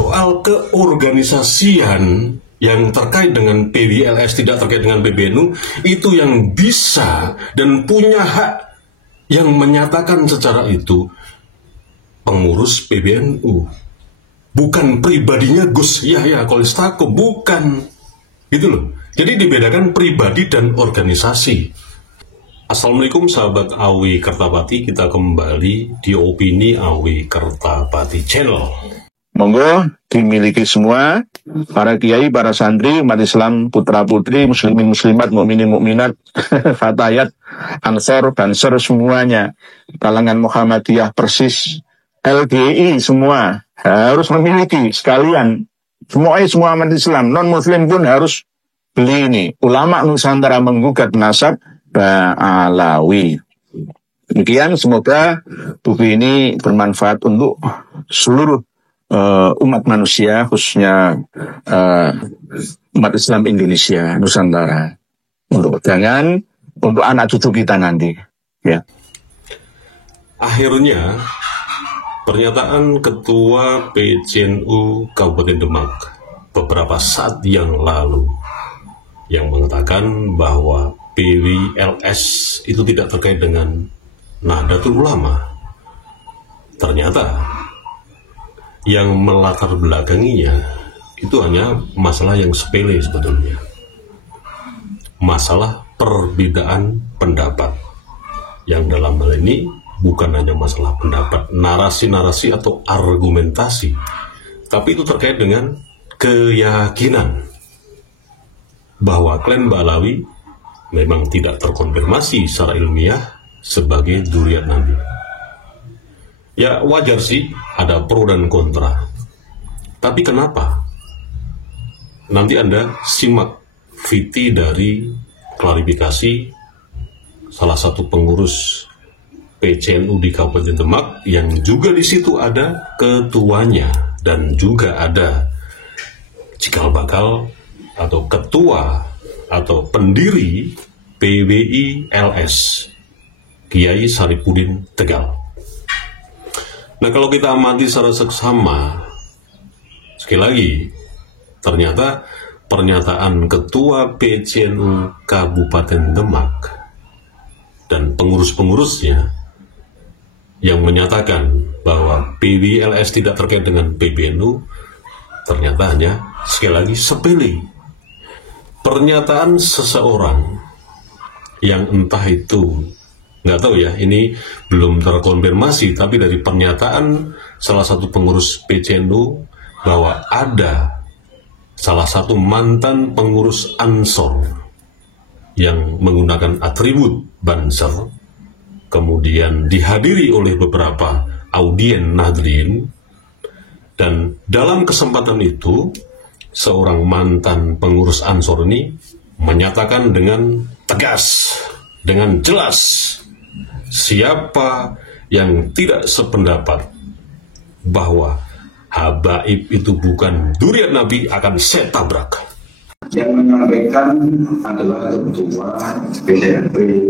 soal keorganisasian yang terkait dengan PWLS tidak terkait dengan PBNU, itu yang bisa dan punya hak yang menyatakan secara itu pengurus PBNU, bukan pribadinya Gus Yahya Kholil, bukan, gitu loh. Jadi dibedakan pribadi dan organisasi. Assalamualaikum sahabat Awi Kertapati, kita kembali di Opini Awi Kertapati Channel. Monggo dimiliki semua para kiai, para santri, umat Islam, putra-putri, muslimin, muslimat, mukminin, mukminat, fatayat, ansor, banser, semuanya. Kalangan Muhammadiyah Persis, LGI semua harus memiliki sekalian. Semua umat Islam, non-muslim pun harus beli ini. Ulama Nusantara menggugat nasab Ba'alawi. Demikian, semoga buku ini bermanfaat untuk seluruh umat manusia, khususnya umat Islam Indonesia, Nusantara, untuk pegangan, untuk anak cucu kita nanti. Ya. Akhirnya, pernyataan Ketua PCNU Kabupaten Demak beberapa saat yang lalu yang mengatakan bahwa PWLS itu tidak terkait dengan Nahdlatul Ulama. Ternyata yang melatar belakanginya itu hanya masalah yang sepele sebetulnya. Masalah perbedaan pendapat. Yang dalam hal ini bukan hanya masalah pendapat, narasi-narasi atau argumentasi, tapi itu terkait dengan keyakinan bahwa klan Ba'alawi memang tidak terkonfirmasi secara ilmiah sebagai dzurriyyah Nabi. Ya wajar sih ada pro dan kontra. Tapi kenapa? Nanti Anda simak VT dari klarifikasi salah satu pengurus PCNU di Kabupaten Demak yang juga di situ ada ketuanya dan juga ada cikal bakal atau ketua atau pendiri PWILS Kiai Saripudin Tegal. Nah, kalau kita amati secara seksama, sekali lagi, ternyata pernyataan Ketua PCNU Kabupaten Demak dan pengurus-pengurusnya yang menyatakan bahwa PWLS tidak terkait dengan PBNU, ternyata hanya, sekali lagi, sepele. Pernyataan seseorang yang entah itu, nggak tahu ya, ini belum terkonfirmasi, tapi dari pernyataan salah satu pengurus PCNU bahwa ada salah satu mantan pengurus Ansor yang menggunakan atribut Banser, kemudian dihadiri oleh beberapa audien Nahdlin, dan dalam kesempatan itu seorang mantan pengurus Ansor ini menyatakan dengan tegas, dengan jelas, siapa yang tidak sependapat bahwa habaib itu bukan dzurriyyah Nabi akan saya tabrak. Yang menyampaikan adalah Ketua PWI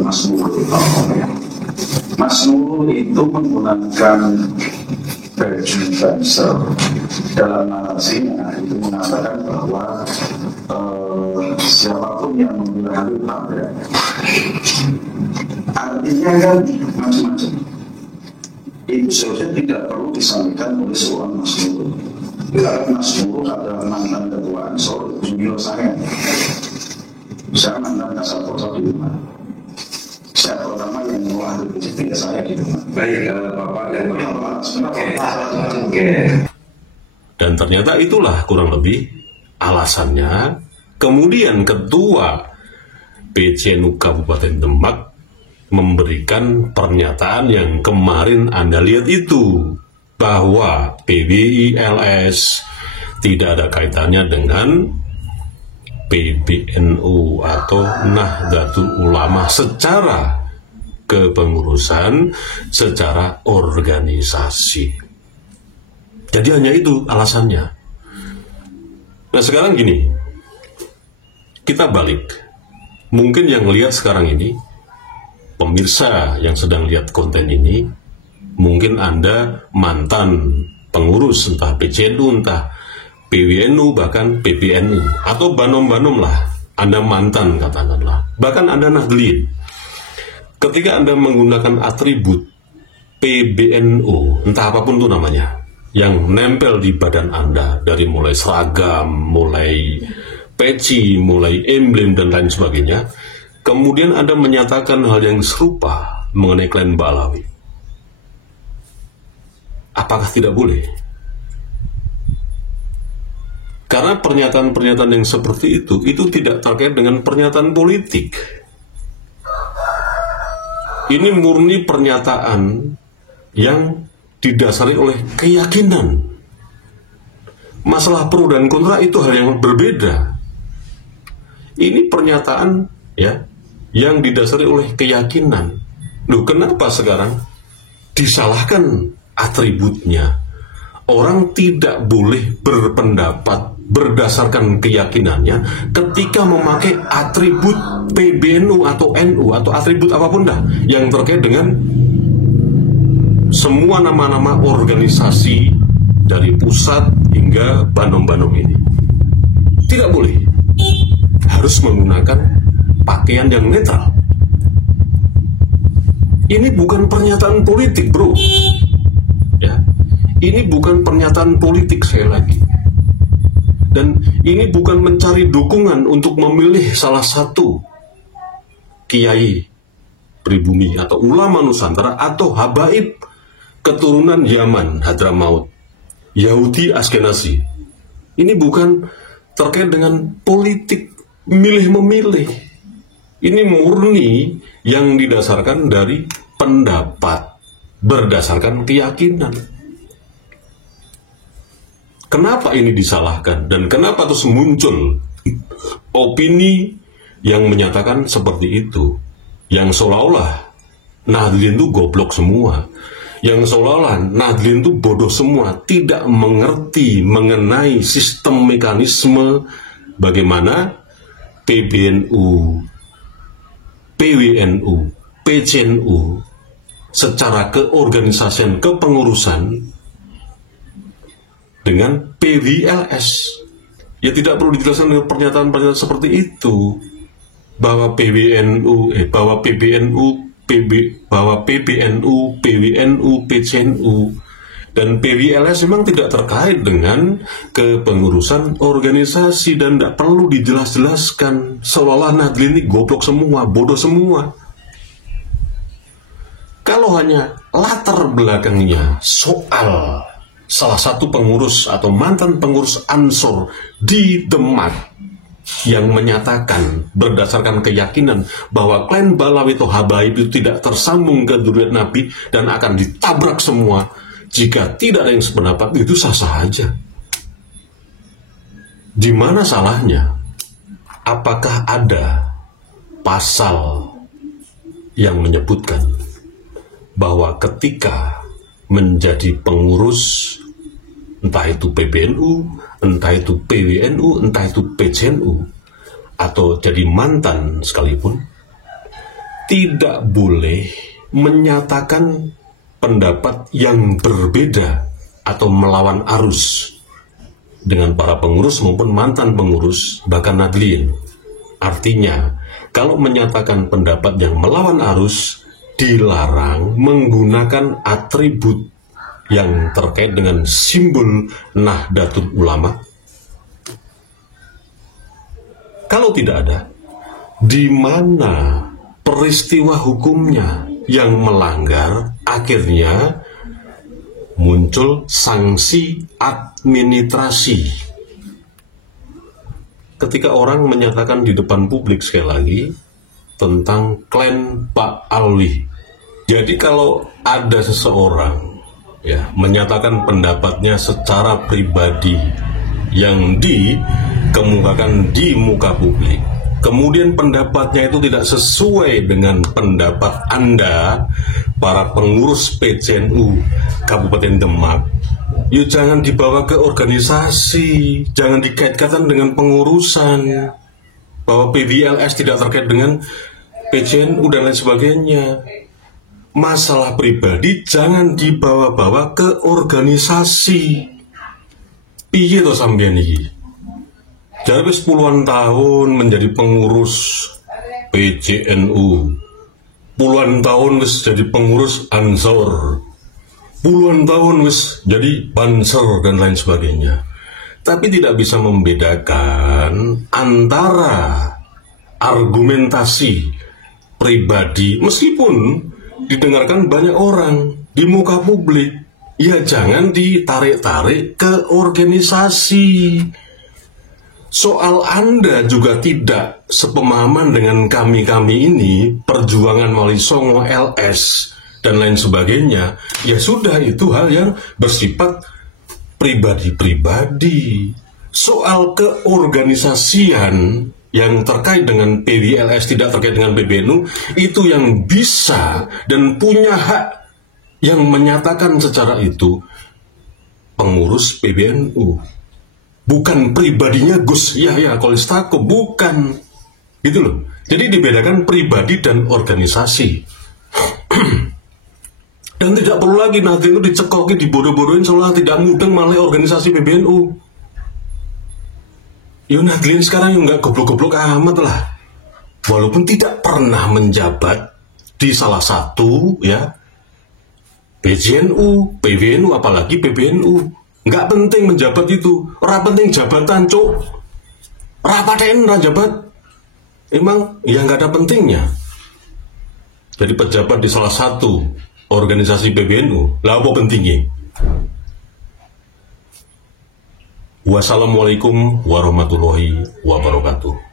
Mas Nurul. Mas Nurul itu menggunakan baju Banser. Dalam narasinya itu mengatakan bahwa siapapun yang menggunakan tabrak, artinya kan macam-macam. Itu seharusnya tidak perlu disampaikan oleh seorang Mas Nurul. Karena Mas Nurul adalah mantan ketua Ansor, junior saya. Saya mantan kasat pos di rumah. Saya pertama yang mewakili tidak saya di rumah. Baik, Bapak dan Bapak. Oke. Dan ternyata itulah kurang lebih alasannya. Kemudian Ketua PCNU Kabupaten Demak memberikan pernyataan yang kemarin Anda lihat itu, bahwa PWILS tidak ada kaitannya dengan PBNU atau Nahdlatul Ulama secara kepengurusan, secara organisasi. Jadi hanya itu alasannya. Nah sekarang gini, kita balik. Mungkin yang lihat sekarang ini, pemirsa yang sedang lihat konten ini, Mungkin Anda mantan pengurus, entah PCNU, entah PWNU, bahkan PBNU, atau Banom-Banom lah. Anda mantan, katakanlah. Bahkan Anda Nahdlin. Ketika Anda menggunakan atribut PBNU, entah apapun itu namanya, yang nempel di badan Anda, dari mulai seragam, mulai peci, mulai emblem, dan lain sebagainya, kemudian Anda menyatakan hal yang serupa mengenai klan Ba'alawi. Apakah tidak boleh? Karena pernyataan-pernyataan yang seperti itu tidak terkait dengan pernyataan politik. Ini murni pernyataan yang didasari oleh keyakinan. Masalah pro dan kontra itu hal yang berbeda. Ini pernyataan ya yang didasari oleh keyakinan. Loh, kenapa sekarang disalahkan atributnya? Orang tidak boleh berpendapat berdasarkan keyakinannya ketika memakai atribut PBNU atau NU atau atribut apapun dah yang terkait dengan semua nama-nama organisasi dari pusat hingga Banom-Banom ini. Tidak boleh. Harus menggunakan pakaian yang netral. Ini bukan pernyataan politik, bro. Ya. Ini bukan pernyataan politik, sekali lagi. Dan ini bukan mencari dukungan untuk memilih salah satu kiai pribumi atau ulama Nusantara atau habaib keturunan Yaman, Hadramaut, Yahudi Askenazi. Ini bukan terkait dengan politik milih-memilih. Ini murni yang didasarkan dari pendapat berdasarkan keyakinan. Kenapa ini disalahkan dan kenapa terus muncul opini yang menyatakan seperti itu, yang seolah-olah Nahdlin itu goblok semua, yang seolah-olah Nahdlin itu bodoh semua, tidak mengerti mengenai sistem mekanisme bagaimana PBNU, PWNU, PCNU secara keorganisasian, kepengurusan dengan PWLS. Ya tidak perlu dijelaskan dengan pernyataan-pernyataan seperti itu bahwa PBNU, bahwa PBNU, bahwa PBNU, PWNU, PCNU dan PWLS memang tidak terkait dengan kepengurusan organisasi dan tidak perlu dijelas-jelaskan seolah-olah Nahdlin ini goblok semua, bodoh semua. Kalau hanya latar belakangnya soal salah satu pengurus atau mantan pengurus Ansor di Demak yang menyatakan berdasarkan keyakinan bahwa klan Ba'alawi atau habaib itu tidak tersambung ke dzurriyyat Nabi dan akan ditabrak semua jika tidak ada yang sependapat, itu sah-sah aja. Di mana salahnya? Apakah ada pasal yang menyebutkan bahwa ketika menjadi pengurus entah itu PBNU, entah itu PWNU, entah itu PCNU, atau jadi mantan sekalipun, tidak boleh menyatakan pendapat yang berbeda atau melawan arus dengan para pengurus maupun mantan pengurus, bahkan Nahdlin. Artinya, kalau menyatakan pendapat yang melawan arus, dilarang menggunakan atribut yang terkait dengan simbol Nahdlatul Ulama. Kalau tidak ada, di mana peristiwa hukumnya yang melanggar, akhirnya muncul sanksi administrasi. Ketika orang menyatakan di depan publik sekali lagi tentang klan Ba'alawi. Jadi kalau ada seseorang ya menyatakan pendapatnya secara pribadi yang dikemukakan di muka publik, kemudian pendapatnya itu tidak sesuai dengan pendapat Anda, para pengurus PCNU Kabupaten Demak, ya jangan dibawa ke organisasi, jangan dikait-kaitkan dengan pengurusan, bahwa PWLS tidak terkait dengan PCNU dan lain sebagainya. masalah pribadi jangan dibawa-bawa ke organisasi. Piye to sampeyan iki? Jare wis puluhan tahun menjadi pengurus PJNU. Puluhan tahun wis jadi pengurus Ansor. Puluhan tahun wis jadi Banser dan lain sebagainya. Tapi tidak bisa membedakan antara argumentasi pribadi meskipun didengarkan banyak orang di muka publik, ya jangan ditarik-tarik ke organisasi. Soal Anda juga tidak sepemahaman dengan kami-kami ini, perjuangan Wali Songo, LS, dan lain sebagainya, ya sudah, itu hal yang bersifat pribadi-pribadi. Soal keorganisasian yang terkait dengan PWLS tidak terkait dengan PBNU, itu yang bisa dan punya hak yang menyatakan secara itu pengurus PBNU, bukan pribadinya Gus Yahya Khalil, bukan, gitu loh. Jadi dibedakan pribadi dan organisasi. Dan tidak perlu lagi nanti itu dicekoki, dibodoh-bodohin seolah tidak mudeng malah organisasi PBNU. Ya Nahdlin sekarang yang nggak goblok-goblok amat lah. Walaupun tidak pernah menjabat di salah satu ya PJNU, PBNU, apalagi PBNU. Nggak penting menjabat itu. Ora penting jabatan, cuk. Rapaten ora jabat. Emang ya nggak ada pentingnya. Jadi pejabat di salah satu organisasi PBNU, lah apa pentingnya? Wassalamualaikum warahmatullahi wabarakatuh.